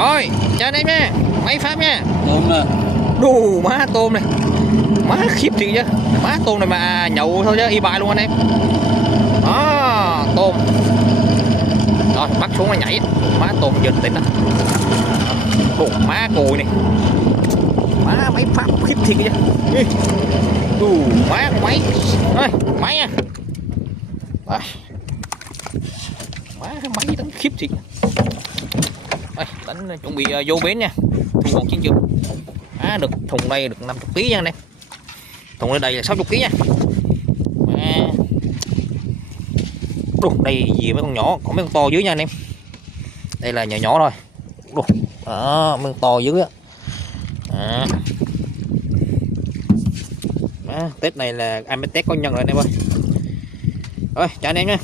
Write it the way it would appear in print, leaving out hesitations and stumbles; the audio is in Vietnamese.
Rồi cho anh em nha, mấy phát nha. Tôm nè. Đù má tôm này, má khiếp thiệt chứ, má tôm này mà nhậu thôi chứ y bài luôn anh em. Đó tôm. Rồi bắt xuống mà nhảy, má tôm giờ tỉnh đó. Đù má cùi này, má mấy phát khiếp thiệt chứ. Đù má con máy, ơi máy nha. Đó. Má cái máy đánh khiếp thiệt. Đây, đánh chuẩn bị vô bến nha, thu gọn chiến trường. Được thùng đây được 50 kg nha anh em, thùng đây là 60 kg nha. Đây gì mấy con nhỏ, có mấy con to dưới nha anh em, đây là nhỏ nhỏ thôi. Đó, mấy con to dưới á. Tết này là anh mới test có nhân rồi anh em ơi. Rồi chào anh em nha.